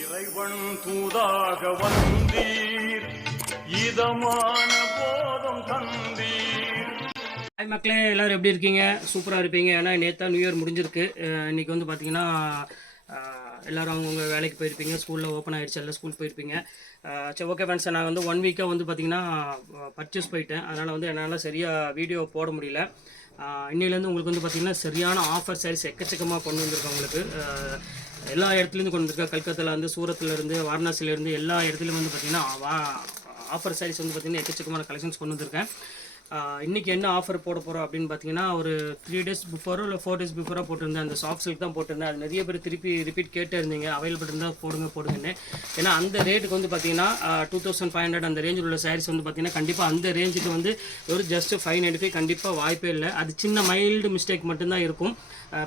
இறைவன் தூதாக வந்தீர் இதமான போதும் தந்தீர். ஹாய் மக்களே, எல்லோரும் எப்படி இருக்கீங்க? சூப்பராக இருப்பீங்க. ஏன்னா நேற்று நியூ இயர் முடிஞ்சிருக்கு. இன்றைக்கி வந்து பார்த்திங்கன்னா எல்லோரும் அவங்கவுங்க வேலைக்கு போயிருப்பீங்க. ஸ்கூலில் ஓப்பன் ஆகிடுச்சு, எல்லாம் ஸ்கூல் போயிருப்பீங்க. சரி, ஓகே ஃப்ரெண்ட்ஸ், நான் வந்து 1 வீக்காக வந்து பார்த்திங்கன்னா பர்ச்சேஸ் போயிட்டேன். அதனால் வந்து என்னால் சரியாக வீடியோ போட முடியல. இன்னிலேருந்து உங்களுக்கு வந்து பார்த்திங்கன்னா சரியான ஆஃபர் சாரீஸ் எக்கச்சக்கமாக கொண்டு வந்திருக்கேன். உங்களுக்கு எல்லா இடத்துலேருந்து கொண்டு வந்திருக்கேன். கல்கத்தாலேருந்து, சூரத்துலேருந்து, வாரணாசிலேருந்து எல்லா இடத்துலையும் வந்து பார்த்திங்கன்னா ஆஃபர் சாரீஸ் வந்து பார்த்திங்கன்னா எக்கச்சக்கமான கலெக்ஷன்ஸ் கொண்டு வந்திருக்கேன். இன்றைக்கி என்ன ஆஃபர் போட போகிறோம் அப்படின்னு பார்த்தீங்கன்னா, ஒரு 3 டேஸ் பிஃபோரோ இல்லை 4 டேஸ் பிஃபோராக போட்டிருந்தேன். அந்த சாஃப்ட் சில்க் தான் போட்டிருந்தேன். அது நிறைய பேர் திருப்பி ரிப்பீட் கேட்டே இருந்தீங்க, அவைலபிள் இருந்தால் போடுங்கன்னு. ஏன்னா அந்த ரேட்டுக்கு வந்து பார்த்தீங்கன்னா 2500 அந்த ரேஞ்சில் உள்ள சாரீஸ் வந்து பார்த்தீங்கன்னா கண்டிப்பாக அந்த ரேஞ்சுக்கு வந்து ஒரு ஜஸ்ட் 595 கண்டிப்பாக வாய்ப்பே இல்லை. அது சின்ன மைல்டு மிஸ்டேக் மட்டும்தான் இருக்கும்.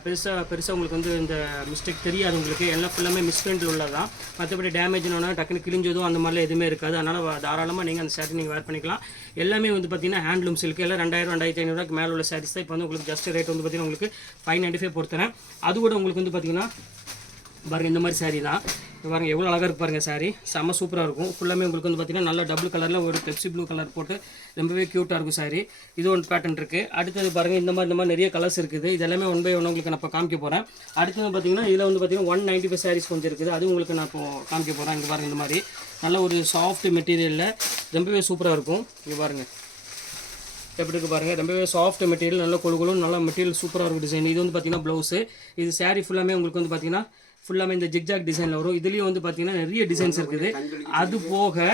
பெருசாக உங்களுக்கு வந்து இந்த மிஸ்டேக் தெரியாது. உங்களுக்கு எல்லாம் ஃபுல்லாமே மிஸ்பிரிண்டில் உள்ளதான். மற்றபடி டேமேஜ்னா டக்குன்னு கிழிஞ்சதும் அந்த மாதிரிலாம் எதுவுமே இருக்காது. அதனால் தாராளமாக நீங்கள் அந்த சாரீ நீங்கள் வேர் பண்ணிக்கலாம். எல்லாமே வந்து பார்த்தீங்கன்னா ஹேண்ட்லூம் சில்க், எல்லாம் 2000-2500 மேலே உள்ள சாரீஸ் தான். இப்போ வந்து உங்களுக்கு ஜஸ்ட் ரேட் வந்து பார்த்தீங்கன்னா உங்களுக்கு 595 பொறுத்தரேன். அது கூட உங்களுக்கு வந்து பார்த்தீங்கன்னா பாருங்கள், இந்த மாதிரி சாரீ தான். பாருங்கள் எவ்வளோ அழகாக இருக்கு பாருங்கள். சாரீ செம்ம சூப்பராக இருக்கும். ஃபுல்லாமே உங்களுக்கு வந்து பார்த்தீங்கன்னா நல்ல டபுள் கலரில் ஒரு பெப்சி ப்ளூ கலர் போட்டு ரொம்பவே க்யூட்டாக இருக்கும் சாரீ. இது ஒன்று பேட்டர்ன் இருக்குது. அடுத்தது பாருங்கள், இந்த மாதிரி நிறைய கலர்ஸ் இருக்குது. இது எல்லாமே 1 by 1 உங்களுக்கு நான் இப்போ காமிக்க போகிறேன். அடுத்தது பார்த்தீங்கன்னா இதில் வந்து பார்த்தீங்கன்னா 195 சாரீஸ் கொஞ்சம் இருக்குது. அது உங்களுக்கு நான் இப்போ காமிக்க போகிறேன். இங்கே பாருங்கள், இந்த மாதிரி நல்ல ஒரு சாஃப்ட் மெட்டீரியலில் ரொம்பவே சூப்பராக இருக்கும். இங்கே பாருங்கள் எப்படி இருக்குது பாருங்கள். ரொம்பவே சாஃப்ட் மெட்டீரியல், நல்ல கொழுகுலும் நல்ல மெட்டீரியல் சூப்பராக இருக்கும் டிசைன். இது வந்து பார்த்தீங்கன்னா ப்ளவுஸு. இது சாரீ ஃபுல்லாமே உங்களுக்கு வந்து பார்த்தீங்கன்னா ஃபுல்லாமே இந்த ஜிக்ஜாக் டிசைனில் வரும். இதுலேயும் வந்து பார்த்தீங்கன்னா நிறைய டிசைன்ஸ் இருக்குது. அது போக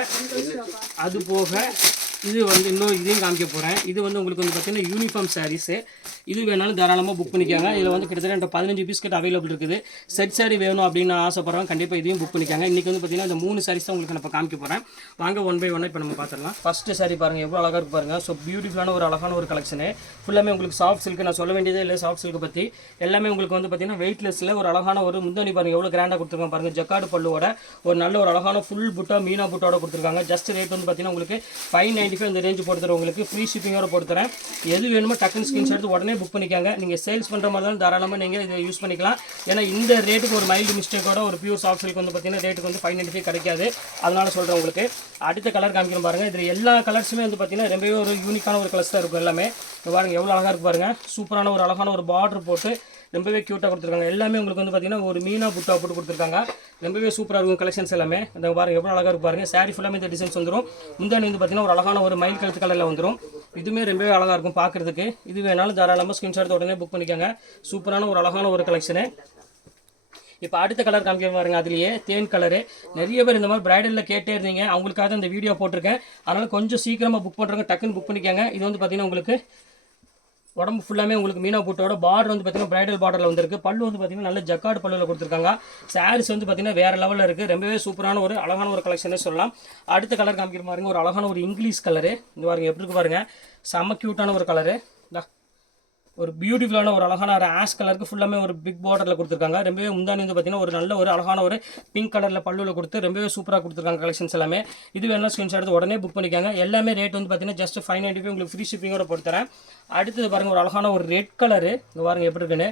இது வந்து இன்னும் இதையும் காமிக்க போகிறேன். இது வந்து உங்களுக்கு வந்து பார்த்தீங்கன்னா யூனிஃபார்ம் சாரீஸு. இது வேணாலும் தாராளமாக புக் பண்ணிக்காங்க. இதில் வந்து கிட்டத்தட்ட 15 பீஸ் கிட்ட அவைலபிள் இருக்குது. செட் சாரீ வேணும் அப்படின்னு ஆசைப்படுறவங்க கண்டிப்பாக இதையும் புக் பண்ணிக்காங்க. இன்றைக்கி வந்து பார்த்தீங்கன்னா இந்த 3 சாரீஸ் தான் உங்களுக்கு நான் இப்போ காமிக்க போகிறேன். வாங்க 1 by 1 இப்போ நம்ம பார்த்துடலாம். ஃபஸ்ட்டு சாரீ பாருங்கள் எவ்வளோ அழகாக இருக்கு பாருங்கள். ஸோ பியூட்டிஃபுல்லான ஒரு அழகான ஒரு கலெக்ஷனு. ஃபுல்லாமே உங்களுக்கு சாஃப்ட் சில்க். நான் சொல்ல வேண்டியதே இல்லை சாஃப்ட் சில்க் பற்றி. எல்லாமே உங்களுக்கு வந்து பார்த்தீங்கன்னா வெயிட்லெஸ்ஸில் ஒரு அழகான ஒரு முந்தானி பாருங்கள் எவ்வளோ கிராண்டாக கொடுத்துருக்காங்க பாருங்கள். ஜக்காடு பல்லுவோட ஒரு நல்ல ஒரு அழகான ஃபுல் புட்டா மீனா புட்டோட கொடுத்துருக்காங்க. ஜஸ்ட் ரேட் வந்து பார்த்தீங்கன்னா உங்களுக்கு 595 இந்த ரேஞ்சு போட்டு உங்களுக்கு ஃப்ரீ ஷிப்பிங்கோட போட்டுறேன். எது வேணுமோ டக்குன்னு ஸ்கிரீன்ஷாட் எடுத்து உடனே புக் பண்ணிக்காங்க. நீங்கள் சேல்ஸ் பண்ணுற மாதிரி தான் தாராளமாக நீங்கள் இதை யூஸ் பண்ணிக்கலாம். ஏன்னா இந்த ரேட்டுக்கு ஒரு மைல்டு மிஸ்டேக்கோட ஒரு பியூர் சாஃப்ட் சில்க் வந்து பார்த்தீங்கன்னா ரேட்டுக்கு வந்து 595 கிடைக்காது. அதனால சொல்கிறேன் உங்களுக்கு. அடுத்த கலர் காமிக்கிறோம் பாருங்கள். இதில் எல்லா கலர்ஸுமே வந்து பார்த்தீங்கன்னா ரொம்பவே ஒரு யூனிக்கான ஒரு கலர்ஸ் தான் இருக்கும். எல்லாமே பாருங்கள் எவ்வளோ அழகாக இருக்கு பாருங்கள். சூப்பரான ஒரு அழகான ஒரு பார்டர் போட்டு ரொம்பவே க்யூட்டாக கொடுத்துருக்காங்க. எல்லாமே உங்களுக்கு வந்து பார்த்தீங்கன்னா ஒரு மீனா புட்டா போட்டு கொடுத்துருக்காங்க. ரொம்பவே சூப்பராக இருக்கும் கலெக்ஷன்ஸ் எல்லாமே. இந்த பாருங்கள் எவ்வளோ அழகாக இருக்கு பாருங்கள். சாரீ ஃபுல்லாமே இந்த டிசைன்ஸ் வந்துடும். முந்தானி வந்து பார்த்தீங்கன்னா ஒரு அழகான ஒரு மயில் கழுத்து கலரில் வந்துடும். இதுவுமே ரொம்பவே அழகாக இருக்கும் பார்க்குறதுக்கு. இது வேணாலும் தாராளமாக ஸ்கிரீன்ஷாட் உடனே புக் பண்ணிக்காங்க. சூப்பரான ஒரு அழகான ஒரு கலெக்ஷனு. இப்போ அடுத்த கலர் காமிக்க பாருங்க. அதுலேயே தேன் கலரு. நிறைய பேர் இந்த மாதிரி பிரைடலில் கேட்டே இருந்தீங்க, அவங்களுக்காக இந்த வீடியோ போட்டிருக்கேன். அதனால் கொஞ்சம் சீக்கிரமாக புக் பண்ணுறவங்க டக்குன்னு புக் பண்ணிக்காங்க. இது வந்து பார்த்தீங்கன்னா உங்களுக்கு உடம்பு ஃபுல்லாமே உங்களுக்கு மீனா பூட்டோட பார்டர் வந்து பார்த்தீங்கன்னா பிரைடல் பார்டரில் வந்துருக்கு. பல்லு வந்து பார்த்தீங்கன்னா நல்ல ஜக்காடு பல்லுவில் கொடுத்துருக்காங்க. சாரீஸ் வந்து பார்த்தீங்கன்னா வேறு லெவலில் இருக்குது. ரொம்பவே சூப்பரான ஒரு அழகான ஒரு கலெக்ஷனே சொல்லலாம். அடுத்த கலர் காமிக்கிற பாருங்க, ஒரு அழகான ஒரு இங்கிலீஷ் கலரு. இந்த பாருங்க எப்படி இருக்கு பாருங்கள். செம்ம க்யூட்டான ஒரு கலரு. ஒரு பியூட்டிஃபுல்லான ஒரு அழகான ஒரு ஆஷ் கலருக்கு ஃபுல்லாமே ஒரு பிக் பார்டரில் கொடுத்துருக்காங்க. ரொம்பவே முந்தானி வந்து பார்த்தீங்கன்னா ஒரு நல்ல ஒரு அழகான ஒரு பிங்க் கலரில் பல்லுவில் கொடுத்து ரொம்பவே சூப்பராக கொடுத்துருக்காங்க கலெக்ஷன்ஸ் எல்லாமே. இது வேணாலும் ஸ்கிரீன்ஷாட் எடுத்து உடனே புக் பண்ணிக்காங்க. எல்லாமே ரேட் வந்து பார்த்தீங்கன்னா ஜஸ்ட் 595 உங்களுக்கு ஃப்ரீ ஷிப்பிங்கோட போட்டுறேன். அடுத்தது பாருங்கள் ஒரு அழகான ஒரு ரெட் கலரு. இங்கே பாருங்கள் எப்படி இருக்குன்னு.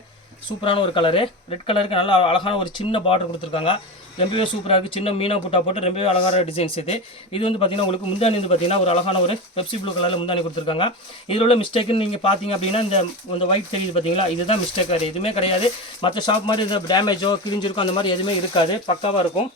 சூப்பரான ஒரு கலரு. ரெட் கலருக்கு நல்ல அழகான ஒரு சின்ன பார்டர் கொடுத்துருக்காங்க. ரொம்பவே சூப்பராக இருக்குது. சின்ன மீனா புட்டா போட்டு ரொம்பவே அழகான டிசைன்ஸ் இது வந்து பார்த்தீங்கன்னா உங்களுக்கு முந்தானி வந்து பார்த்தீங்கன்னா ஒரு அழகான ஒரு பெப்சி ப்ளூ கலரில் முந்தானி கொடுத்துருக்காங்க. இதில் உள்ள மிஸ்டேக்குன்னு நீங்கள் பார்த்தீங்க அப்படின்னா இந்த ஒயிட் தெரியுது பார்த்தீங்களா, இதுதான் மிஸ்டேக். வேறு எதுவுமே கிடையாது. மற்ற ஷாப் மாதிரி இந்த டேமேஜோ கிழிஞ்சிருக்கோ அந்த மாதிரி எதுவுமே இருக்காது. பக்காவாக இருக்கும்.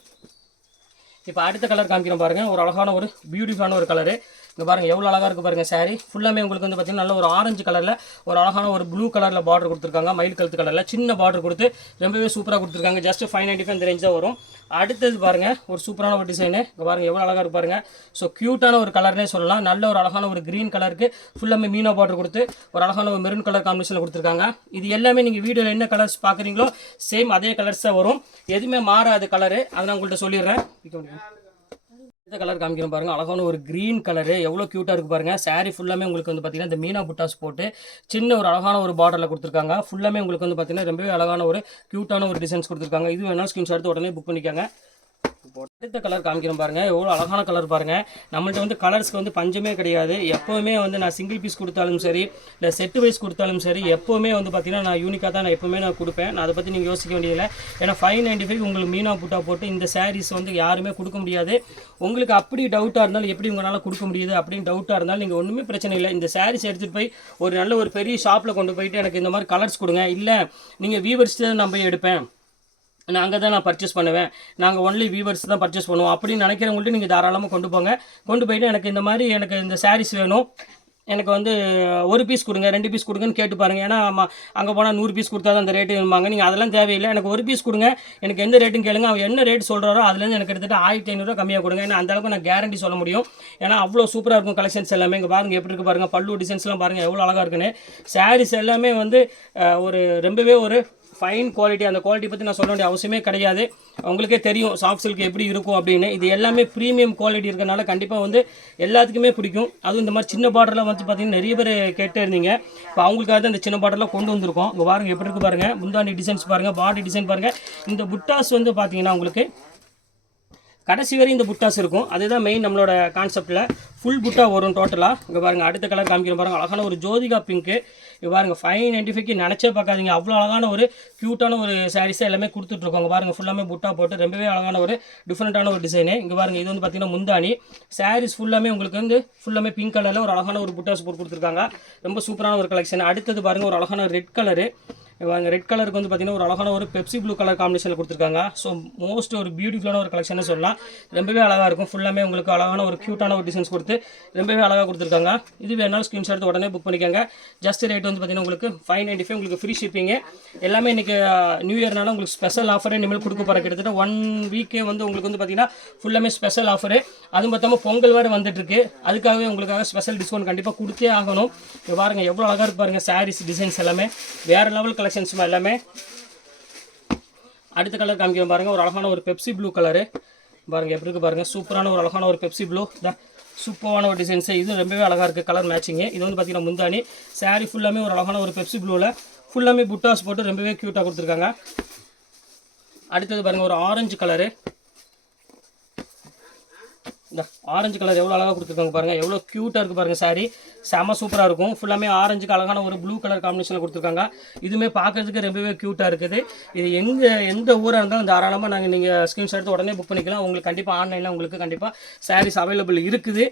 இப்போ அடுத்த கலர் காமிக்கிறோம் பாருங்கள். ஒரு அழகான ஒரு பியூட்டிஃபுல்லான ஒரு கலரு. இங்கே பாருங்கள் எவ்வளோ அழகாக இருக்குது பாருங்கள். சாரீ ஃபுல்லாமே உங்களுக்கு வந்து பார்த்தீங்கன்னா நல்ல ஒரு ஆரஞ்சு கலரில் ஒரு அழகான ஒரு ப்ளூ கலரில் பார்டர் கொடுத்துருக்காங்க. மயில் கழுத்து கலரில் சின்ன பார்டர் கொடுத்து ரொம்பவே சூப்பராக கொடுத்துருக்காங்க. ஜஸ்ட் 595 இந்த ரேஞ்ச் தான் வரும். அடுத்தது பாருங்கள் ஒரு சூப்பரான ஒரு டிசைனு. இங்கே பாருங்கள் எவ்வளோ அழகாக இருக்கு பாருங்கள். ஸோ க்யூட்டான ஒரு கலர்னே சொல்லலாம். நல்ல ஒரு அழகான ஒரு க்ரீன் கலருக்கு ஃபுல்லாமே மீனா பார்டர் கொடுத்து ஒரு அழகான ஒரு மெரூன் கலர் காம்பினேஷனில் கொடுத்துருக்காங்க. இது எல்லாமே நீங்கள் வீடியோவில் என்ன கலர்ஸ் பார்க்குறீங்களோ சேம் அதே கலர்ஸ் தான் வரும். எதுவுமே மாறாது கலரு. அதை நான் உங்கள்கிட்ட சொல்லிடுறேன். இந்த கலர் காமிக்கிறோம் பாருங்கள். அழகான ஒரு க்ரீன் கலரு. எவ்வளோ க்யூட்டாக இருக்குது பாருங்கள். சாரீ ஃபுல்லாமே உங்களுக்கு வந்து பார்த்தீங்கன்னா இந்த மீனா புட்டாஸ் போட்டு சின்ன ஒரு அழகான ஒரு பார்டரில் கொடுத்துருக்காங்க. ஃபுல்லாமே உங்களுக்கு வந்து பார்த்தீங்கன்னா ரொம்பவே அழகான ஒரு க்யூட்டான ஒரு டிசைன்ஸ் கொடுத்துருக்காங்க. இது வேணாலும் ஸ்கிரீன்ஷாட் எடுத்து உடனே புக் பண்ணிக்காங்க. அடுத்த கலர் காமிக்கிறேன் பாருங்கள், எவ்வளோ அழகான கலர் பாருங்கள். நம்மள்ட்ட வந்து கலர்ஸ்க்கு வந்து பஞ்சமே கிடையாது. எப்போவுமே வந்து நான் சிங்கிள் பீஸ் கொடுத்தாலும் சரி, இல்லை செட்டு வைஸ் கொடுத்தாலும் சரி, எப்போவுமே வந்து பார்த்தீங்கன்னா நான் யூனிக்காக தான் நான் எப்போவுமே நான் கொடுப்பேன். நான் அதை பற்றி நீங்கள் யோசிக்க வேண்டியதில்லை. ஏன்னா 595 உங்களுக்கு மீனா புட்டா போட்டு இந்த சாரீஸ் வந்து யாருமே கொடுக்க முடியாது. உங்களுக்கு அப்படி டவுட்டாக இருந்தாலும் எப்படி உங்களால் கொடுக்க முடியுது அப்படின்னு டவுட்டாக இருந்தாலும் நீங்கள் ஒன்றுமே பிரச்சனை இல்லை. இந்த சாரீஸ் எடுத்துகிட்டு போய் ஒரு நல்ல ஒரு பெரிய ஷாப்பில் கொண்டு போயிட்டு எனக்கு இந்த மாதிரி கலர்ஸ் கொடுங்க, இல்லை நீங்கள் வீவர்ஸ் தான் நான் போய் எடுப்பேன், நான் அங்கே தான் நான் பர்ச்சேஸ் பண்ணுவேன், நாங்கள் ஒன்லி வீவர்ஸ் தான் பர்ச்சேஸ் பண்ணுவோம் அப்படின்னு நினைக்கிறவங்கள்ட்ட நீங்கள் தாராளமாக கொண்டு போங்க. கொண்டு போயிட்டு எனக்கு இந்த மாதிரி எனக்கு இந்த சாரீஸ் வேணும், எனக்கு வந்து ஒரு பீஸ் கொடுங்க, 2 பீஸ் கொடுங்கன்னு கேட்டு பாருங்கள். ஏன்னா அங்கே போனால் 100 பீஸ் கொடுத்தா தான் அந்த ரேட்டு இருப்பாங்க. நீங்கள் அதெல்லாம் தேவையில்லை, எனக்கு ஒரு பீஸ் கொடுங்க, எனக்கு எந்த ரேட்டுன்னு கேளுங்க, அவன் என்ன ரேட் சொல்கிறாரோ அதுலேருந்து எனக்கு கிட்டத்தட்ட 1500 கம்மியாக கொடுங்க. ஏன்னா அந்தளவுக்கு நான் கேரண்டி சொல்ல முடியும். ஏன்னா அவ்வளோ சூப்பராக இருக்கும் கலெக்ஷன்ஸ் எல்லாமே. இங்கே பாருங்கள் எப்படி இருக்குது பாருங்கள், பல்லு டிசைன்ஸ்லாம் பாருங்கள் எவ்வளோ அழகாக இருக்குன்னு. சாரீஸ் எல்லாமே வந்து ஒரு ரொம்பவே ஒரு ஃபைன் குவாலிட்டி. அந்த குவாலிட்டி பற்றி நான் சொல்ல வேண்டிய அவசியமே கிடையாது. உங்களுக்கே தெரியும் சாஃப்ட் சில்க் எப்படி இருக்கும் அப்படின்னு. இது எல்லாமே ப்ரீமியம் குவாலிட்டி இருக்கிறனால கண்டிப்பாக வந்து எல்லாத்துக்குமே பிடிக்கும். அதுவும் இந்த மாதிரி சின்ன பார்டரில் வந்து பார்த்தீங்கன்னா நிறைய பேர் கேட்டே இருந்தீங்க. இப்போ அவங்களுக்காக தான் இந்த சின்ன பார்டரில் கொண்டு வந்திருக்கோம். இங்கே பாருங்கள் எப்படி இருக்குது பாருங்கள், முந்தானி டிசைன்ஸ் பாருங்கள், பாடி டிசைன் பாருங்கள். இந்த புட்டாஸ் வந்து பார்த்தீங்கன்னா உங்களுக்கு கடைசி வரை இந்த புட்டாஸ் இருக்கும். அதுதான் மெயின் நம்மளோட கான்செப்டில். ஃபுல் புட்டா வரும் டோட்டலாக. இங்கே பாருங்கள் அடுத்த கலர் காமிக்கிற பாருங்கள், அழகான ஒரு ஜோதிகா பிங்க்கு. இங்கே பாருங்கள் 595 நினச்சே பார்க்காதீங்க, அவ்வளோ அழகான ஒரு க்யூட்டான ஒரு சாரீஸை எல்லாமே கொடுத்துட்ருக்கோங்க. பாருங்கள் ஃபுல்லாமே புட்டா போட்டு ரொம்பவே அழகான ஒரு டிஃப்ரெண்ட்டான ஒரு டிசைனு. இங்கே பாருங்கள் இது வந்து பார்த்திங்கன்னா முந்தானி. சாரீஸ் ஃபுல்லாமே உங்களுக்கு வந்து ஃபுல்லாமே பிங்க் கலரில் ஒரு அழகான ஒரு புட்டாஸ் போட்டு கொடுத்துருக்காங்க. ரொம்ப சூப்பரான ஒரு கலெக்ஷன். அடுத்தது பாருங்கள் ஒரு அழகான ரெட் கலரு. இவங்க ரெட் கலருக்கு வந்து பார்த்தீங்கன்னா ஒரு அழகான ஒரு பெப்சி ப்ளூ கலர் காம்பினேஷனில் கொடுத்துருக்காங்க. ஸோ மோஸ்ட் ஒரு பியூட்டிஃபுல்லான ஒரு கலெக்ஷன் சொல்லலாம். ரொம்பவே அழகாக இருக்கும். ஃபுல்லாமே உங்களுக்கு அழகான ஒரு க்யூட்டான ஒரு டிசைன்ஸ் கொடுத்து ரொம்பவே அழகாக கொடுத்துருக்காங்க. இது வேணாலும் ஸ்க்ரீன்ஷாட் எடுத்து உடனே புக் பண்ணிக்கோங்க. ஜஸ்ட் ரேட் வந்து பார்த்தீங்கன்னா உங்களுக்கு 595, உங்களுக்கு ஃப்ரீ ஷிப்பிங்கு. எல்லாமே இன்றைக்கி நியூ இயர்னால உங்களுக்கு ஸ்பெஷல் ஆஃபரே இனிமேல் கொடுக்க போகிற கிட்டத்தட்ட 1 வீக்கே வந்து உங்களுக்கு வந்து பார்த்தீங்கன்னா ஃபுல்லாமே ஸ்பெஷல் ஆஃபரு. அதுவும் பார்த்தாமல் பொங்கல் வேறு வந்துட்டுருக்கு. அதுக்காகவே உங்களுக்காக ஸ்பெஷல் டிஸ்கவுண்ட் கண்டிப்பாக கொடுத்தே ஆகணும். இப்போ பாருங்கள் எவ்வளோ அழகாக இருக்கு பாருங்கள் சாரீஸ் டிசைன்ஸ் எல்லாமே வேறு லெவல் கலெக்ஷன்ஸ் எல்லாமே. அடுத்த கலர் காமிக்கிறோம் பாருங்கள், ஒரு அழகான ஒரு பெப்சி ப்ளூ கலரு. பாருங்கள் எப்படி இருக்குது பாருங்கள், சூப்பரான ஒரு அழகான ஒரு பெப்சி ப்ளூ. சூப்பரான ஒரு டிசைன்ஸு. இது ரொம்பவே அழகாக இருக்குது கலர் மேட்சிங்கு. இது வந்து பார்த்தீங்கன்னா முந்தானி. சாரீ ஃபுல்லாமே ஒரு அழகான ஒரு பெப்சி ப்ளூவில் ஃபுல்லாமே புட்டாஸ் போட்டு ரொம்பவே க்யூட்டாக கொடுத்துருக்காங்க. அடுத்தது பாருங்கள் ஒரு ஆரஞ்சு கலரு. இந்த ஆரஞ்சு கலர் எவ்வளோ அழகாக கொடுத்துருக்காங்க பாருங்கள், எவ்வளோ க்யூட்டாக இருக்குது பாருங்கள். சாரீ செம்ம சூப்பராக இருக்கும். ஃபுல்லாமே ஆரஞ்சுக்கு அழகான ஒரு ப்ளூ கலர் காம்பினேஷனில் கொடுத்துருக்காங்க. இதுவுமே பார்க்குறதுக்கு ரொம்பவே க்யூட்டாக இருக்குது. இது எந்த ஊராக இருந்தாலும் தாராளமாக நீங்கள் ஸ்க்ரீன்ஷாட் எடுத்து உடனே புக் பண்ணிக்கலாம். உங்களுக்கு கண்டிப்பாக ஆன்லைனில் உங்களுக்கு கண்டிப்பாக சாரீஸ் அவைலபிள் இருக்குது.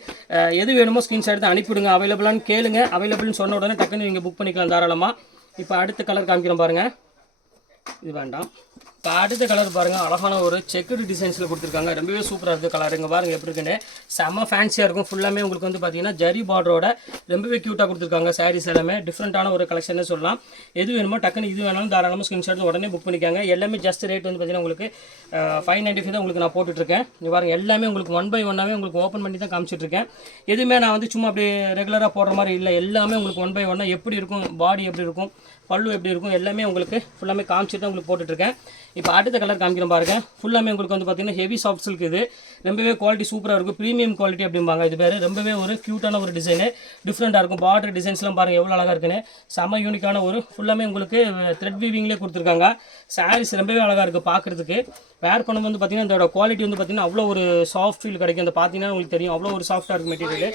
எது வேணுமோ ஸ்க்ரீன்ஷாட் எடுத்து அனுப்பிவிடுங்க. அவைலபிளான்னு கேளுங்க. அவைலபிள்னு சொன்ன உடனே டக்குன்னு நீங்கள் புக் பண்ணிக்கலாம் தாராளமாக. இப்போ அடுத்த கலர் காமிக்கிறோம் பாருங்கள், இது வேண்டாம். இப்போ அடுத்த கலர் பாருங்கள், அழகான ஒரு செக்குடு டிசைன்ஸில் கொடுத்துருக்காங்க. ரொம்பவே சூப்பராக இருக்குது கலர். இங்கே பாருங்கள் எப்படி இருக்குன்னு செம்ம ஃபேன்சியாக இருக்கும். ஃபுல்லாமே உங்களுக்கு வந்து பார்த்தீங்கன்னா ஜரி பார்டரோட ரொம்பவே க்யூட்டாக கொடுத்துருக்காங்க. சாரீஸ் எல்லாமே டிஃப்ரெண்ட்டான ஒரு கலெக்ஷன் சொல்லலாம். எது வேணுமோ டக்குன்னு இது வேணாலும் தாராளமாக ஸ்க்ரீன்ஷாட் உடனே புக் பண்ணிக்காங்க. எல்லாமே ஜஸ்ட் ரேட் வந்து பார்த்தீங்கன்னா உங்களுக்கு 595 தான் உங்களுக்கு நான் போட்டுட்ருக்கேன். இங்கே பாருங்கள் எல்லாமே உங்களுக்கு 1 by 1ஆகவே உங்களுக்கு ஓப்பன் பண்ணி தான் காமிச்சிட்ருக்கேன். எதுவுமே நான் வந்து சும்மா அப்படியே ரெகுலராக போடுற மாதிரி இல்லை. எல்லாமே உங்களுக்கு 1 by 1 எப்படி இருக்கும், பாடி எப்படி இருக்கும், பல்லு எப்படி இருக்கும், எல்லாமே உங்களுக்கு ஃபுல்லாமே காமிச்சிட்டு உங்களுக்கு போட்டுட்ருக்கேன். இப்போ அடுத்த கலர் காமிக்கிறேன் பாருங்கள். ஃபுல்லாமே உங்களுக்கு வந்து பார்த்தீங்கன்னா ஹெவி சாஃப்ட் சில்க். இது ரொம்பவே குவாலிட்டி சூப்பராக இருக்கும். ப்ரீமியம் குவாலிட்டி அப்படிம்பாங்க இது பேர். ரொம்பவே ஒரு க்யூட்டான ஒரு டிசைனு, டிஃப்ரெண்ட்டாக இருக்கும். பார்டர் டிசைன்ஸ்லாம் பாருங்கள் எவ்வளோ அழகாக இருக்குன்னு. செம்ம யூனிக்கான ஒரு ஃபுல்லாமே உங்களுக்கு த்ரெட் வீவிங்லேயே கொடுத்துருக்காங்க. சாரீஸ் ரொம்பவே அழகாக இருக்குது பார்க்குறதுக்கு. வேர் பண்ணும் வந்து பார்த்தீங்கன்னா இதோட குவாலிட்டி வந்து பார்த்தீங்கன்னா அவ்வளோ ஒரு சாஃப்ட் ஃபீல் கிடைக்கும். அந்த பார்த்தீங்கன்னா உங்களுக்கு தெரியும் அவ்வளோ ஒரு சாஃப்டாக இருக்கும் மெட்டீரியல்.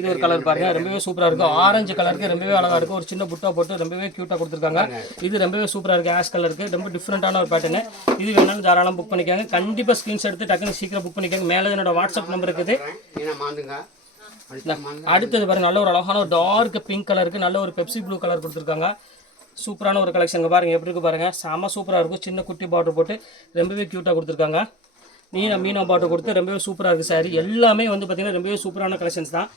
இது ஒரு கலர் பாருங்கள் ரொம்பவே சூப்பராக இருக்கும். ஆரஞ்சு கலருக்கு ரொம்பவே அழகாக இருக்கும். ஒரு சின்ன புட்டா போட்டு ரொம்பவே க்யூட்டாக கொடுத்துருக்காங்க. இது ரொம்பவே சூப்பராக இருக்குது. ஆஷ் கலருக்கு ரொம்ப டிஃப்ரெண்ட்டான ஒரு பேட்டர்னு. இது வேணாலும் தாராளமாக புக் பண்ணிக்காங்க. கண்டிப்பாக ஸ்க்ரீன்ஷாட் எடுத்து டக்குன்னு சீக்கிரம் புக் பண்ணிக்காங்க. மேலே என்னோட வாட்ஸ்அப் நம்பர் இருக்குது. அடுத்தது பாருங்கள், நல்ல ஒரு அழகான ஒரு டார்க் பிங்க் கலருக்கு நல்ல ஒரு பெப்சி ப்ளூ கலர் கொடுத்துருக்காங்க. சூப்பரான ஒரு கலெக்ஷன் பாருங்கள் எப்படி இருக்குது பாருங்கள். செம்ம சூப்பராக இருக்கும். சின்ன குட்டி பார்டர் போட்டு ரொம்பவே க்யூட்டாக கொடுத்துருக்காங்க. மீனா பார்டர் கொடுத்து ரொம்பவே சூப்பராக இருக்குது சாரி. எல்லாமே வந்து பார்த்தீங்கன்னா ரொம்பவே சூப்பரான கலெக்ஷன்ஸ் தான்.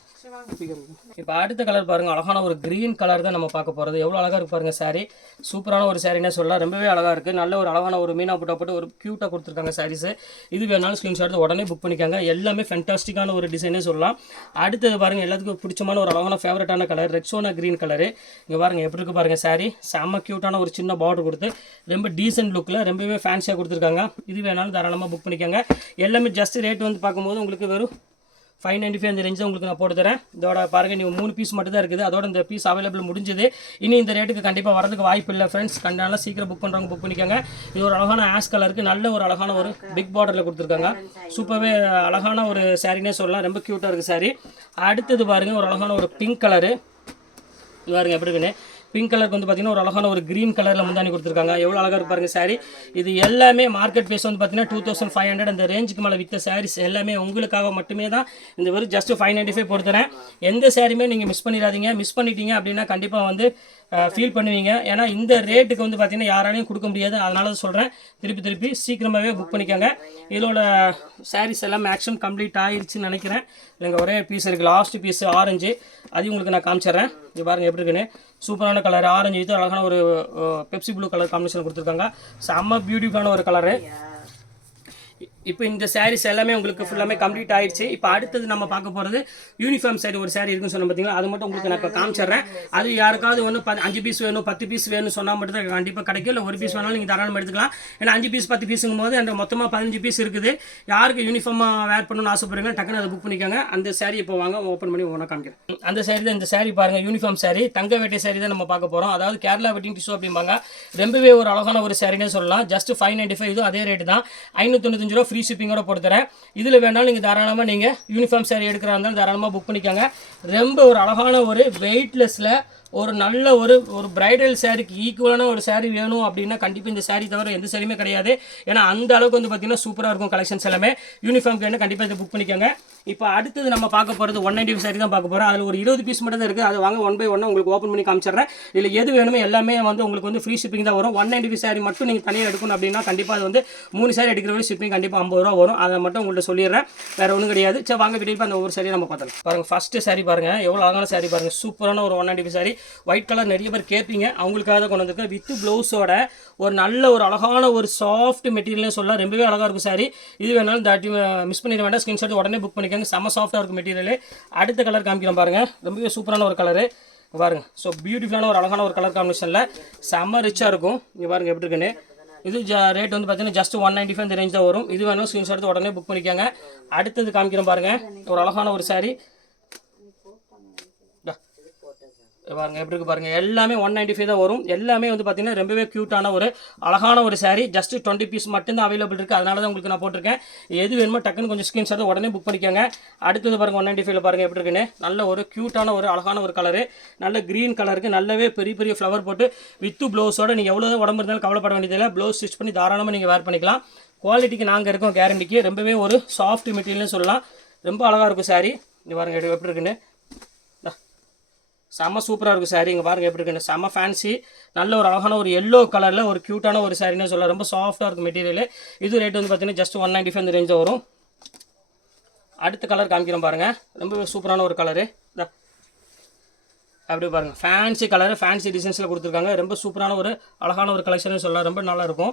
இப்போ அடுத்த கலர் பாருங்கள், அழகான ஒரு க்ரீன் கலர் தான் நம்ம பார்க்க போகிறது. எவ்வளோ அழகாக இருக்கு பாருங்கள் சாரி. சூப்பரான ஒரு சாரினே சொல்லலாம். ரொம்பவே அழகாக இருக்குது. நல்ல ஒரு அழகான ஒரு மீனா புட்டா போட்டு ஒரு க்யூட்டாக கொடுத்துருக்காங்க சாரீஸு. இது வேணாலும் ஸ்க்ரீன்ஷாட் உடனே புக் பண்ணிக்காங்க. எல்லாமே ஃபென்டாஸ்டிக்கான ஒரு டிசைனே சொல்லலாம். அடுத்தது பாருங்கள், எல்லாத்துக்கும் பிடிச்சமான ஒரு அழகான ஃபேவரட்டான கலர் ரெக்ஸோனா க்ரீன் கலரு. இங்கே பாருங்கள் எப்படி இருக்குது பாருங்கள் சாரி. செம்ம க்யூட்டான ஒரு சின்ன பார்டர் கொடுத்து ரொம்ப டீசென்ட் லுக்கில் ரொம்பவே ஃபேன்சியாக கொடுத்துருக்காங்க. இது வேணாலும் தாராளமாக புக் பண்ணிக்காங்க. எல்லாமே ஜஸ்ட் ரேட் வந்து பார்க்கும்போது உங்களுக்கு வெறும் 595 அந்த ரேஞ்ச் உங்களுக்கு நான் போட்டு தரேன். இதோட பாருங்கள் நீங்கள் 3 பீஸ் மட்டும் தான் இருக்குது. அதோட இந்த பீஸ் அவைலபிள் முடிஞ்சது. இனி இந்த ரேட்டுக்கு கண்டிப்பாக வரதுக்கு வாய்ப்பு இல்லை ஃப்ரெண்ட்ஸ். கண்டால சீக்கிரம் புக் பண்ணுறவங்க புக் பண்ணிக்கோங்க. இது ஒரு அழகான ஆஷ் கலருக்கு நல்ல ஒரு அழகான ஒரு பிக் பார்டரில் கொடுத்துருக்காங்க. சூப்பராகவே அழகான ஒரு சாரினே சொல்லலாம். ரொம்ப க்யூட்டாக இருக்குது சாரி. அடுத்தது பாருங்கள் ஒரு அழகான ஒரு பிங்க் கலரு. இது பாருங்கள் எப்படி இருக்குன்னு. பிங்க் கலருக்கு வந்து பார்த்தீங்கன்னா ஒரு அழகான ஒரு க்ரீன் கலரில் முந்தானி கொடுத்துருக்காங்க. எவ்வளோ அழகாக இருக்கு பாருங்கள் சாரி. இது எல்லாமே மார்க்கெட் ப்ரைஸ் வந்து பார்த்தீங்கன்னா 2500 அந்த ரேஞ்சுக்கு மேலே விற்ற சாரீஸ் எல்லாமே உங்களுக்காக மட்டுமே தான் இந்த வெறும் ஜஸ்ட் 595 போட்டுறேன். எந்த சாரியுமே நீங்கள் மிஸ் பண்ணிடாதீங்க. மிஸ் பண்ணிட்டீங்க அப்படின்னா கண்டிப்பாக வந்து ஃபீல் பண்ணுவீங்க. ஏன்னா இந்த ரேட்டுக்கு வந்து பார்த்தீங்கன்னா யாராலையும் கொடுக்க முடியாது. அதனால தான் சொல்கிறேன், திருப்பி சீக்கிரமாகவே புக் பண்ணிக்கோங்க. இதோட சாரீஸ் எல்லாம் மேக்ஸிமம் கம்ப்ளீட் ஆயிடுச்சுன்னு நினைக்கிறேன். இல்லைங்க ஒரே பீஸ் இருக்குது, லாஸ்ட் பீஸ் ஆரஞ்சு. அதையும் உங்களுக்கு நான் காமிச்சிட்றேன். இது பாருங்கள் எப்படி இருக்குன்னு. சூப்பரான கலர் ஆரஞ்சு. இது அழகான ஒரு பெப்சி ப்ளூ கலர் காம்பினேஷன் கொடுத்துருக்காங்க. செம்ம பியூட்டிஃபுல்லான ஒரு கலரு. இப்போ இந்த சாரீஸ் எல்லாமே உங்களுக்கு ஃபுல்லாமே கம்ப்ளீட் ஆயிடுச்சு. இப்போ அடுத்தது நம்ம பார்க்க போகிறது யூனிஃபார்ம் சாரி. ஒரு சாரி இருக்குன்னு சொன்ன பார்த்தீங்களா, அது மட்டும் உங்களுக்கு நான் இப்போ காமிச்சிட்றேன். அது யாருக்காவது ஒன்று 5 பீஸ் வேணும் 10 பீஸ் வேணும்னு சொன்னால் மட்டும் தான் கண்டிப்பாக கிடைக்கும். இல்லை ஒரு பீஸ் வேணாலும் நீங்கள் தாராளமாக எடுத்துக்கலாம். ஏன்னா 5 பீஸ் 10 பீஸுங்கும் போது அந்த மொத்தமாக 15 பீஸ் இருக்குது. யாருக்கு யூனிஃபார்மாக வேர் பண்ணணும்னு ஆசைப்படுறீங்க டக்குன்னு அதை புக் பண்ணிக்கோங்க. அந்த சாரி இப்போ வாங்க ஓப்பன் பண்ணி ஒன்றா காமிக்கிறேன். அந்த சாரி தான் இந்த சாரி பாருங்கள். யூனிஃபார்ம் சாரி, தங்க வேட்டை சாரி தான் நம்ம பார்க்க போகிறோம். அதாவது கேரளா வெட்டிங் டிஷ்யூ அப்படிம்பாங்க. ரொம்பவே ஒரு அழகான ஒரு சாரினே சொல்லலாம். ஜஸ்ட் 595. இதுவும் அதே ரேட்டு தான். 595 ரூபா ஃப்ரீ ஷிப்பிங்கோட போட்டு தரேன். இதில் வேணாலும் நீங்கள் தாராளமாக நீங்கள் யூனிஃபார்ம் சாரி எடுக்கிறா இருந்தாலும் தாராளமாக புக் பண்ணிக்கோங்க. ரொம்ப ஒரு அழகான ஒரு வெயிட்லெஸ்ஸில் ஒரு நல்ல ஒரு பிரைடல் சாரிக்கு ஈக்குவலான ஒரு சாரி வேணும் அப்படின்னா கண்டிப்பாக இந்த சாரி தவிர எந்த சாரியுமே கிடையாது. ஏன்னா அந்த அளவுக்கு வந்து பார்த்தீங்கன்னா சூப்பராக இருக்கும் கலெக்ஷன்ஸ் எல்லாமே. யூனிஃபார்ம் வேணும் கண்டிப்பாக இதை புக் பண்ணிக்கோங்க. இப்போ அடுத்தது நம்ம பார்க்க போகிறது 195 சாரி தான் பார்க்க போகிறோம். அதில் ஒரு 20 பீஸ் மட்டும் தான் இருக்குது. அது வாங்க 1 by 1 உங்களுக்கு ஓப்பன் பண்ணி காமிச்சிடுறேன். இதில் எது வேணுமோ எல்லாமே வந்து உங்களுக்கு வந்து ஃப்ரீ ஷிப்பிங் தான் வரும். 195 சாரி மட்டும் நீங்கள் தனியாக எடுக்கணும் அப்படின்னா கண்டிப்பாக அது வந்து 3 சாரி எடுக்கிற வரை ஷிப்பிங் கண்டிப்பாக 50 ரூபா வரும். அதை மட்டும் உங்கள்கிட்ட சொல்லிடுறேன், வேறு ஒன்றும் கிடையாது. சரி வாங்க வீடியோ அந்த ஒவ்வொரு சாரியை நம்ம பார்த்தலாம். பாருங்கள் ஃபஸ்ட்டு சாரி பாருங்கள், எவ்வளோ அழகான சாரி பாருங்கள். சூப்பரான ஒரு 195 சாரி. ஒயிட் கலர் நிறைய பேர் கேட்பீங்க, அவங்களுக்காக தான் கொண்டு வந்திருக்கேன். வித் ப்ளவுஸோட ஒரு நல்ல ஒரு அழகான ஒரு சாஃப்ட் மெட்டீரியல்னு சொல்லலாம். ரொம்பவே அழகாக இருக்கும் சாரி. இது வேணாலும் தாட்டி மிஸ் பண்ணிட வேண்டாம். ஸ்கிரீன்ஷாட் உடனே புக் பண்ணிக்கோங்க. செம்ம சாஃப்டாக இருக்கும் மெட்டீரியல். அடுத்த கலர் காமிக்கிறோம் பாருங்கள். ரொம்பவே சூப்பரான ஒரு கலரு பாருங்கள். ஸோ பியூட்டிஃபுல்லான ஒரு அழகான ஒரு கலர் காம்பினேஷனில் செம்ம ரிச்சாக இருக்கும். இங்கே பாருங்கள் எப்படி இருக்குன்னு. இது ரேட் வந்து பார்த்தீங்கன்னா ஜஸ்ட் 195 இந்த ரேஞ்ச் தான் வரும். இது வேணும் ஸ்கிரீன்ஷாட் உடனே புக் பண்ணிக்கோங்க. அடுத்தது காமிக்கிறோம் பாருங்கள். ஒரு அழகான ஒரு சாரி பாருங்க எப்படி இருக்கு பாருங்க. எல்லாமே 195 தான் வரும். எல்லாமே வந்து பார்த்தீங்கன்னா ரொம்பவே க்யூட்டான ஒரு அழகான ஒரு சாரி. ஜஸ்ட் 20 பீஸ் மட்டும்தான் அவைலபிள் இருக்குது. அதனால தான் உங்களுக்கு நான் போட்டிருக்கேன். எது வேணுமோ டக்குன்னு கொஞ்சம் ஸ்க்ரீன்ஷாட் உடனே புக் பண்ணிக்கோங்க. அடுத்தது பாருங்க 195 பாருங்க எப்படி இருக்குன்னு. நல்ல ஒரு க்யூட்டான ஒரு அழகான ஒரு கலரு. நல்ல க்ரீன் கலருக்கு நல்லாவே பெரிய பெரிய ஃப்ளவர் போட்டு வித்து ப்ளவுஸோட நீங்கள் எவ்வளோ உடம்பு இருந்தாலும் கவலைப்பட வேண்டியதில்லை. ப்ளவுஸ் ஸ்டிச் பண்ணி தாராளமாக நீங்கள் வேர் பண்ணிக்கலாம். குவாலிட்டிக்கு நாங்கள் இருக்கோம், கேரண்டிக்கு. ரொம்பவே ஒரு சாஃப்ட் மெட்டீரியல்னு சொல்லலாம். ரொம்ப அழகாக இருக்கும் சாரி. இங்கே பாருங்க எப்படி இருக்குன்னு. செம்ம சூப்பராக இருக்கும் சாரி. இங்கே பாருங்கள் எப்படி இருக்குன்னு. செம்ம ஃபேன்சி நல்ல ஒரு அழகான ஒரு எல்லோ கலரில் ஒரு க்யூட்டான ஒரு சாரின்னு சொல்லலாம். ரொம்ப சாஃப்டாக இருக்கும் மெட்டீரியல். இது ரேட் வந்து பார்த்தீங்கன்னா ஜஸ்ட் 195 இந்த ரேஞ்சில் வரும். அடுத்த கலர் காமிக்கிறோம் பாருங்கள். ரொம்ப சூப்பரான ஒரு கலரு. அப்படி பாருங்கள் ஃபேன்சி கலரு, ஃபேன்சி டிசைன்ஸில் கொடுத்துருக்காங்க. ரொம்ப சூப்பரான ஒரு அழகான ஒரு கலெக்ஷன் சொல்லலாம். ரொம்ப நல்லாயிருக்கும்.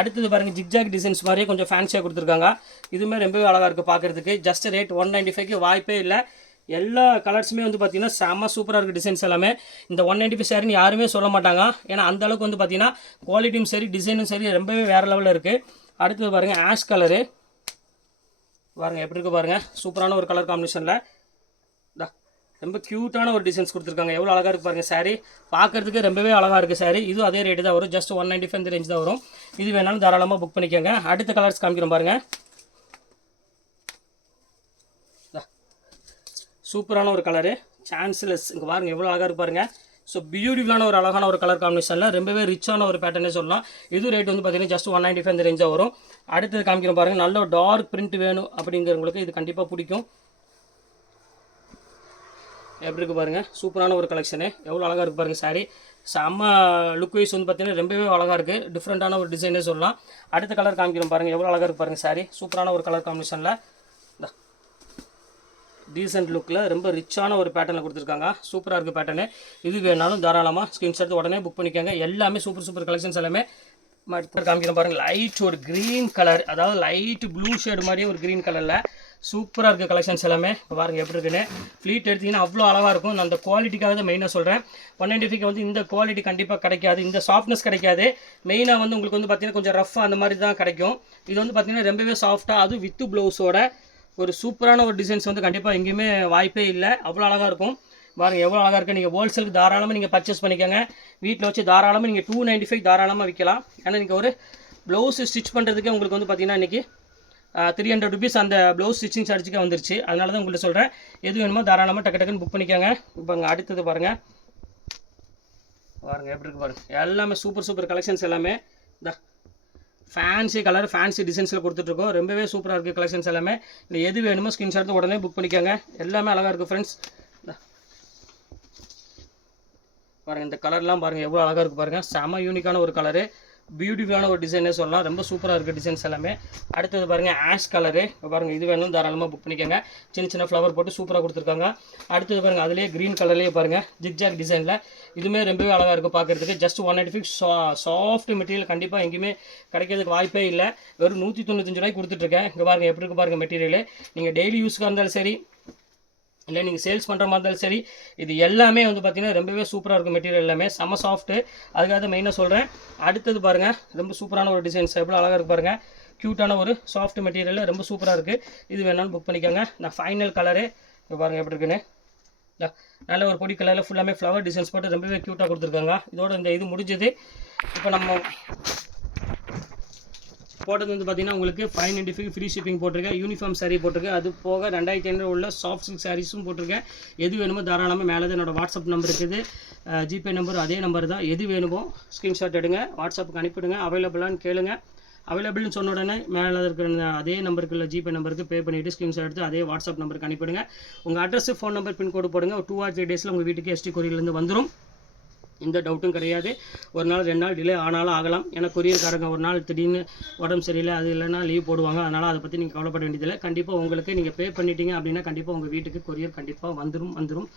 அடுத்தது பாருங்கள் ஜிக்ஜாக் டிசைன்ஸ் மாதிரியே கொஞ்சம் ஃபேன்சியாக கொடுத்துருக்காங்க. இதுவுமே ரொம்பவே அழகாக இருக்குது பார்க்குறதுக்கு. ஜஸ்ட் ரேட் 195க்கு வாய்ப்பே இல்லை. எல்லா கலர்ஸுமே வந்து பார்த்தீங்கன்னா செம்ம சூப்பராக இருக்குது. டிசைன்ஸ் எல்லாமே இந்த 195 சாரின்னு யாருமே சொல்ல மாட்டாங்க. ஏன்னா அந்தளவுக்கு வந்து பார்த்தீங்கன்னா குவாலிட்டியும் சரி டிசைனும் சரி ரொம்பவே வேறு லெவலில் இருக்குது. அடுத்தது பாருங்கள் ஆஷ் கலரு பாருங்கள் எப்படி இருக்குது பாருங்கள். சூப்பரான ஒரு கலர் காம்பினேஷனில் ரொம்ப க்யூட்டான ஒரு டிசைன்ஸ் கொடுத்துருக்காங்க. எவ்வளோ அழகாக இருக்குது பாருங்கள் சாரி. பார்க்குறதுக்கு ரொம்பவே அழகாக இருக்குது சாரி. இதுவும் அதே ரேட்டு தான் வரும். ஜஸ்ட் 195 இந்த ரேஞ்ச் தான் வரும். இது வேணாலும் தாராளமாக புக் பண்ணிக்கோங்க. அடுத்த கலர்ஸ் காமிக்கிறோம் பாருங்கள். சூப்பரான ஒரு கலரு சான்ஸ்லெஸ். இங்கே பாருங்கள் எவ்வளோ அழகாக இருக்கு பாருங்கள். ஸோ பியூட்டிஃபுல்லான ஒரு அழகான ஒரு கலர் காம்பினேஷனில் ரொம்பவே ரிச்சான ஒரு பேட்டர்னே சொல்லலாம். இது ரேட் வந்து பார்த்தீங்கன்னா ஜஸ்ட் 195 இந்த ரேஞ்சாக வரும். அடுத்தது காமிக்கிறோம் பாருங்கள். நல்ல ஒரு டார்க் பிரிண்ட் வேணும் அப்படிங்கிறவங்களுக்கு இது கண்டிப்பாக பிடிக்கும். எப்படி இருக்குது பாருங்கள். சூப்பரான ஒரு கலெக்ஷனு. எவ்வளோ அழகாக இருக்குது பாருங்கள் சாரி. செம்ம லுக் வைஸ் வந்து பார்த்தீங்கன்னா ரொம்பவே அழகாக இருக்குது. டிஃப்ரெண்ட்டான ஒரு டிசைனே சொல்லலாம். அடுத்த கலர் காமிக்கிறோம் பாருங்கள். எவ்வளோ அழகாக இருக்குது பாருங்கள் சாரி. சூப்பரான ஒரு கலர் காம்பினேஷனில் டீசென்ட் லுக்கில் ரொம்ப ரிச்சான ஒரு பேட்டர்னில் கொடுத்துருக்காங்க. சூப்பராக இருக்குது பேட்டர்னு. இது வேணாலும் தாராளமாக ஸ்க்ரீன்ஷாட் உடனே புக் பண்ணிக்கோங்க. எல்லாமே சூப்பர் கலெக்ஷன்ஸ் எல்லாமே காமிக்கிறோம் பாருங்கள். லைட் ஒரு க்ரீன் கலர், அதாவது லைட் ப்ளூ ஷேடு மாதிரியே ஒரு க்ரீன் கலரில் சூப்பராக இருக்குது கலெக்ஷன்ஸ் எல்லாமே. இப்போ பாருங்கள் எப்படி இருக்குன்னு. ஃப்ளீட் எடுத்திங்கன்னா அவ்வளோ அழகாக இருக்கும். நான் அந்த குவாலிட்டிக்காக தான் மெயினாக சொல்கிறேன். 195 வந்து இந்த குவாலிட்டி கண்டிப்பாக கிடைக்காது, இந்த சாஃப்ட்னஸ் கிடைக்காது. மெயினாக வந்து உங்களுக்கு வந்து பார்த்தீங்கன்னா கொஞ்சம் ரஃப் அந்த மாதிரி தான் கிடைக்கும். இது வந்து பார்த்தீங்கன்னா ரொம்பவே சாஃப்டாக, அதுவும் வித்து ப்ளவுஸோட ஒரு சூப்பரான ஒரு டிசைன்ஸ் வந்து கண்டிப்பாக எங்கேயுமே வாய்ப்பே இல்லை, அவ்வளோ அழகாக இருக்கும். பாருங்கள் எவ்வளோ அழகாக இருக்குது. நீங்கள் ஹோல்சேலுக்கு தாராளமாக நீங்கள் பர்ச்சேஸ் பண்ணிக்கோங்க. வீட்டில் வச்சு தாராளமாக நீங்கள் 295 தாராளமாக விற்கலாம். ஏன்னா நீங்கள் ஒரு ப்ளவுஸ் ஸ்டிச் பண்ணுறதுக்கே உங்களுக்கு வந்து பார்த்தீங்கன்னா இன்றைக்கி 300 ருபீஸ் அந்த ப்ளவுஸ் ஸ்டிச்சிங் சார்ஜுக்கே வந்துருச்சு. அதனால தான் உங்கள்கிட்ட சொல்கிறேன், எது வேணுமோ தாராளமாக டக்கு டக்குன்னு புக் பண்ணிக்கோங்க. இப்போ அங்கே அடுத்தது பாருங்கள் எப்படி இருக்குது பாருங்கள், எல்லாமே சூப்பர் கலெக்ஷன்ஸ் எல்லாமே இந்த ஃபேன்சி கலர் ஃபேன்சி டிசைன்ஸில் கொடுத்துட்ருக்கோம். ரொம்பவே சூப்பராக இருக்குது கலெக்ஷன்ஸ் எல்லாமே. இல்லை எது வேணுமோ ஸ்கிரீன்ஷாட் எடுத்து உடனே புக் பண்ணிக்கோங்க. எல்லாமே அழகாக இருக்குது ஃப்ரெண்ட்ஸ். பாருங்கள் இந்த கலர்லாம் பாருங்கள் எவ்வளோ அழகாக இருக்குது பாருங்கள். செம யூனிக்கான ஒரு கலரு, பியூட்டிஃபுல்லான ஒரு டிசைனே சொல்லலாம். ரொம்ப சூப்பராக இருக்குது டிசைன்ஸ் எல்லாமே. அடுத்தது பாருங்கள் ஆஷ் கலரு. பாருங்கள் இது வேணும் தாராளமாக புக் பண்ணிக்கோங்க. சின்ன ஃப்ளவர் போட்டு சூப்பராக கொடுத்துருக்காங்க. அடுத்தது பாருங்கள் அதுலேயே க்ரீன் கலர்லேயே பாருங்கள் ஜிக்ஜாக் டிசைனில். இதுவுமே ரொம்பவே அழகாக இருக்கும் பார்க்குறதுக்கு. ஜஸ்ட் 195 சாஃப்ட் மெட்டீரியல் கண்டிப்பாக எங்கேயுமே கிடைக்கிறதுக்கு வாய்ப்பே இல்லை. வெறும் 195 ரூபாய்க்கு கொடுத்துட்ருக்கேன். இங்கே பாருங்கள் எப்படி இருக்குது பாருங்கள் மெட்டீரியல். நீங்கள் டெய்லி யூஸ்க்காக இருந்தாலும் சரி, இல்லை நீங்கள் சேல்ஸ் பண்ணுற மாதிரி இருந்தாலும் சரி, இது எல்லாமே வந்து பார்த்திங்கன்னா ரொம்பவே சூப்பராக இருக்கும் மெட்டீரியல் எல்லாமே செம்ம சாஃப்ட்டு. அதுக்காக தான் மெயினாக சொல்கிறேன். அடுத்தது பாருங்கள் ரொம்ப சூப்பரான ஒரு டிசைன்ஸ் எவ்வளோ அழகாக இருக்குது பாருங்கள். க்யூட்டான ஒரு சாஃப்ட் மெட்டீரியல் ரொம்ப சூப்பராக இருக்குது. இது வேணாலும் புக் பண்ணிக்கோங்க. நான் ஃபைனல் கலரு இப்போ பாருங்கள் எப்படி இருக்குன்னு. நல்ல ஒரு பொடி கலரில் ஃபுல்லாமே ஃப்ளவர் டிசைன்ஸ் போட்டு ரொம்பவே க்யூட்டாக கொடுத்துருக்காங்க. இதோட இந்த இது முடிஞ்சது. இப்போ நம்ம போட்டது வந்து பார்த்தீங்கன்னா உங்களுக்கு 595 ஃப்ரீ ஷிப்பிங் போட்டிருக்கேன். யூனிஃபார்ம் சாரீ போட்டிருக்கேன். அது போக 2500 உள்ள சாஃப்ட் சில்க் சாரீஸும் போட்டிருக்கேன். எது வேணுமோ தாராளமாக மேலே தான் என்னோடய வாட்ஸ்அப் நம்பர் இருக்குது, ஜிபே நம்பர் அதே நம்பர் தான். எது வேணுமோ ஸ்க்ரீன்ஷாட் எடுங்க, வாட்ஸ்அப்புக்கு அனுப்பிவிடுங்க. அவைலபிளான்னு கேளுங்க. அவைலபிள்னு சொன்ன உடனே மேலே இருக்கிற அதே நம்பருக்கு இல்லை ஜிபே நம்பருக்கு பே பண்ணிவிட்டு ஸ்க்ரீன்ஷாட் எடுத்து அதே வாட்ஸ்அப் நம்பருக்கு அனுப்பிவிடுங்க. உங்கள் அட்ரஸ், ஃபோன் நம்பர், பின்கோடு போடுங்க. ஒரு 2 or 3 டேஸில் உங்கள் வீட்டுக்கு எஸ்டி கொரியர்லேருந்து வந்துடும். எந்த டவுட்டும் கிடையாது. ஒரு நாள் 2 நாள் டிலே ஆனாலும் ஆகலாம். ஏன்னா கொரியர்காரங்க ஒரு நாள் திடீர்னு உடம்பு சரியில்லை அது இல்லைன்னா லீவ் போடுவாங்க. அதனால் அதை பற்றி நீங்கள் கவலைப்பட வேண்டியதில்லை. கண்டிப்பாக உங்களுக்கு நீங்கள் பே பண்ணிட்டீங்க அப்படின்னா கண்டிப்பாக உங்கள் வீட்டுக்கு கொரியர் கண்டிப்பாக வந்துடும்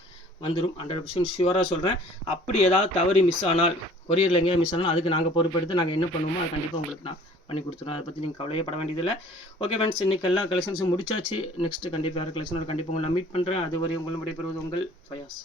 100% ஷுவராக சொல்கிறேன். அப்படி ஏதாவது தவறி மிஸ் ஆனால், கொரியரில் எங்கேயா மிஸ் ஆனால் அதுக்கு நாங்கள் பொறுப்பெடுத்து நாங்கள் என்ன பண்ணுவோமோ அது கண்டிப்பாக உங்களுக்கு நான் பண்ணி கொடுத்துருவோம். அதை பற்றி நீங்கள் கவலையே பட வேண்டியதில்லை. ஓகே ஃப்ரெண்ட்ஸ், இன்றைக்கி எல்லா கலெக்ஷன்ஸும் முடிச்சாச்சு. நெக்ஸ்ட்டு கண்டிப்பாக வேறு கலெக்ஷனோட கண்டிப்பாக உங்களை நான் மீட் பண்ணுறேன். அதுவரை உங்களை விடைபெறுவது உங்கள் ஃபயாஸ்.